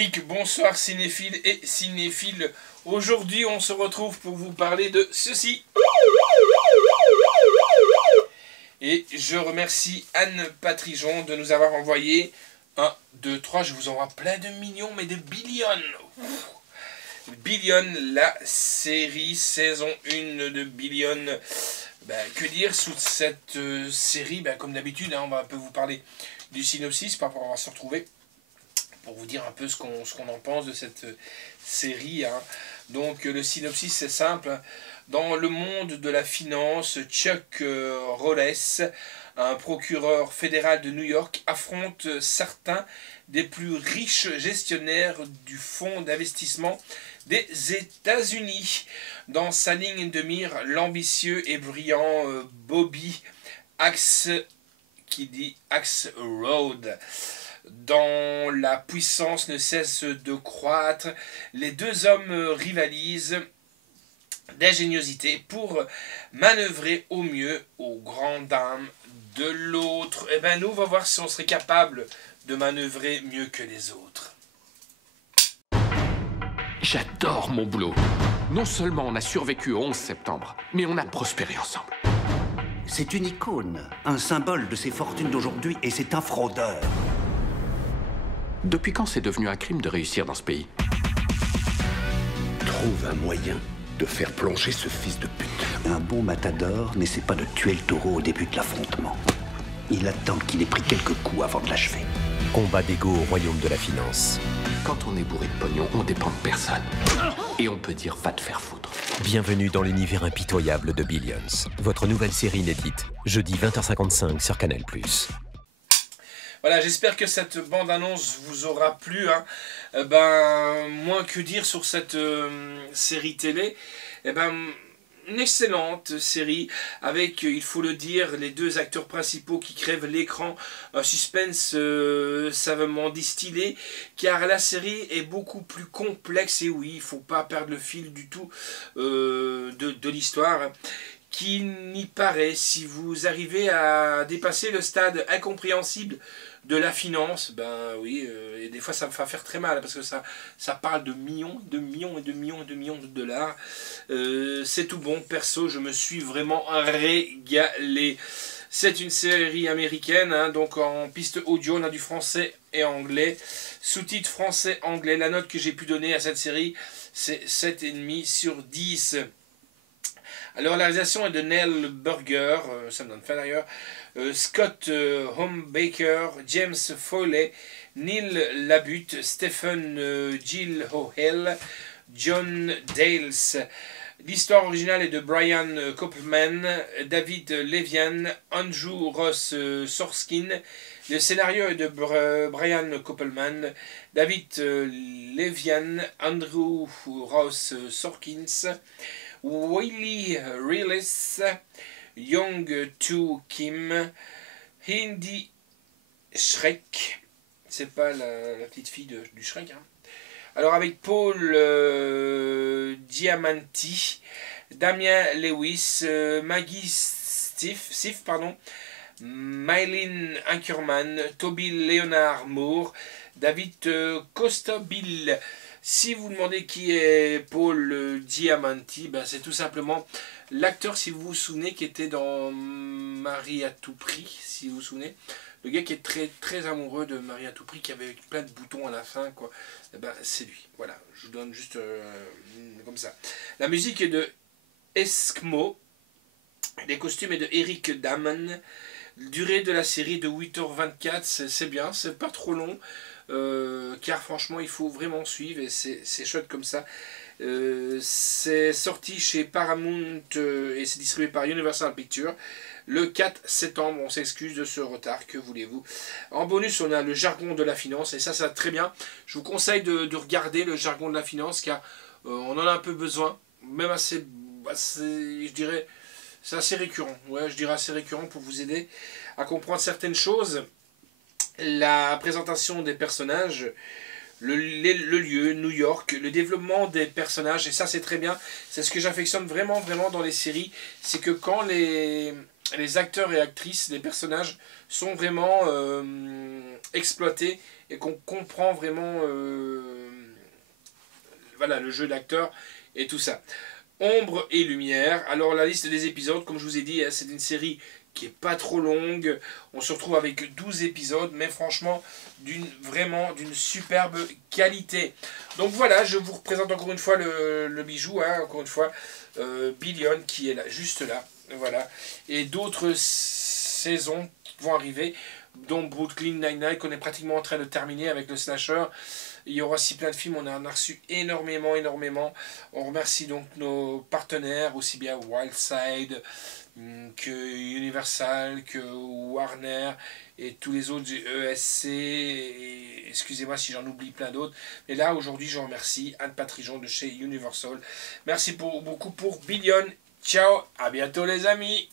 Eric, bonsoir cinéphiles et cinéphiles. Aujourd'hui, on se retrouve pour vous parler de ceci. Et je remercie Anne Patrijon de nous avoir envoyé 1, 2, 3, je vous envoie plein de millions, mais de billions. Billion, la série saison 1 de Billion. Que dire sous cette série, comme d'habitude, on va un peu vous parler du synopsis, par rapport à se retrouver pour vous dire un peu ce qu'on en pense de cette série. Donc le synopsis c'est simple. Dans le monde de la finance, Chuck Rolles, un procureur fédéral de New York, affronte certains des plus riches gestionnaires du fonds d'investissement des États-Unis. Dans sa ligne de mire, l'ambitieux et brillant Bobby Axelrod. Dans la puissance ne cesse de croître, les deux hommes rivalisent d'ingéniosité pour manœuvrer au mieux aux grandes dames de l'autre. Nous, on va voir si on serait capable de manœuvrer mieux que les autres. J'adore mon boulot. Non seulement on a survécu au 11 septembre, mais on a prospéré ensemble. C'est une icône, un symbole de ces fortunes d'aujourd'hui, et c'est un fraudeur. Depuis quand c'est devenu un crime de réussir dans ce pays? Trouve un moyen de faire plonger ce fils de pute. Un bon matador n'essaie pas de tuer le taureau au début de l'affrontement. Il attend qu'il ait pris quelques coups avant de l'achever. Combat d'ego au royaume de la finance. Quand on est bourré de pognon, on dépend de personne. Et on peut dire va te faire foutre. Bienvenue dans l'univers impitoyable de Billions. Votre nouvelle série inédite, jeudi 20h55 sur Canal+. Voilà, j'espère que cette bande-annonce vous aura plu. Moins que dire sur cette série télé. Une excellente série avec, il faut le dire, les deux acteurs principaux qui crèvent l'écran. Un suspense savamment distillé, car la série est beaucoup plus complexe. Et oui, il ne faut pas perdre le fil du tout de l'histoire. Qui n'y paraît, si vous arrivez à dépasser le stade incompréhensible de la finance, et des fois ça me fait faire très mal, parce que ça parle de millions, de millions et de millions et de millions de dollars. C'est tout bon, perso, je me suis vraiment régalé. C'est une série américaine, donc en piste audio, on a du français et anglais. Sous-titres français-anglais, la note que j'ai pu donner à cette série, c'est 7,5 sur 10. Alors la réalisation est de Neil Burger, ça me donne faim d'ailleurs, Scott Homebaker, James Foley, Neil Labute, Stephen Gill O'Hell, John Dales. L'histoire originale est de Brian Koppelman, David Levian, Andrew Ross Sorkin. Le scénario est de Brian Koppelman, David Levian, Andrew Ross Sorkins, Willie Reelis, Young Tu Kim, Hindi Shrek, c'est pas la petite fille du Shrek. Alors avec Paul Diamanti, Damien Lewis, Maggie Sif, Mylene Ankerman, Toby Leonard Moore, David Costabill. Si vous demandez qui est Paul Diamanti, c'est tout simplement l'acteur, si vous vous souvenez, qui était dans Marie à tout prix, si vous vous souvenez. Le gars qui est très, très amoureux de Marie à tout prix, qui avait plein de boutons à la fin, quoi. C'est lui. Voilà, je vous donne juste comme ça. La musique est de Eskmo. Les costumes est de Eric Daman. Durée de la série de 8h24, c'est bien, c'est pas trop long. Car franchement il faut vraiment suivre et c'est chouette comme ça. C'est sorti chez Paramount et c'est distribué par Universal Pictures le 4 septembre. On s'excuse de ce retard, que voulez-vous. En bonus on a le jargon de la finance et ça va très bien. Je vous conseille de regarder le jargon de la finance, car on en a un peu besoin, même assez je dirais c'est assez récurrent. Ouais, je dirais assez récurrent pour vous aider à comprendre certaines choses. La présentation des personnages, le lieu, New York, le développement des personnages, et ça c'est très bien. C'est ce que j'affectionne vraiment dans les séries, c'est que quand les acteurs et actrices, les personnages sont vraiment exploités et qu'on comprend vraiment voilà, le jeu d'acteur et tout ça. Ombre et lumière. Alors la liste des épisodes, comme je vous ai dit, c'est une série qui est pas trop longue. On se retrouve avec 12 épisodes, mais franchement, vraiment d'une superbe qualité. Donc voilà, je vous représente encore une fois le bijou, hein, encore une fois, Billion qui est là, juste là. Voilà. Et d'autres saisons qui vont arriver, dont Brooklyn Nine-Nine, qu'on est pratiquement en train de terminer avec le slasher. Il y aura aussi plein de films, on en a reçu énormément. On remercie donc nos partenaires, aussi bien Wildside que Universal, que Warner et tous les autres, ESC, excusez-moi si j'en oublie plein d'autres. Mais là, aujourd'hui, je remercie Anne Patrijon de chez Universal. Merci beaucoup pour Billion. Ciao, à bientôt les amis.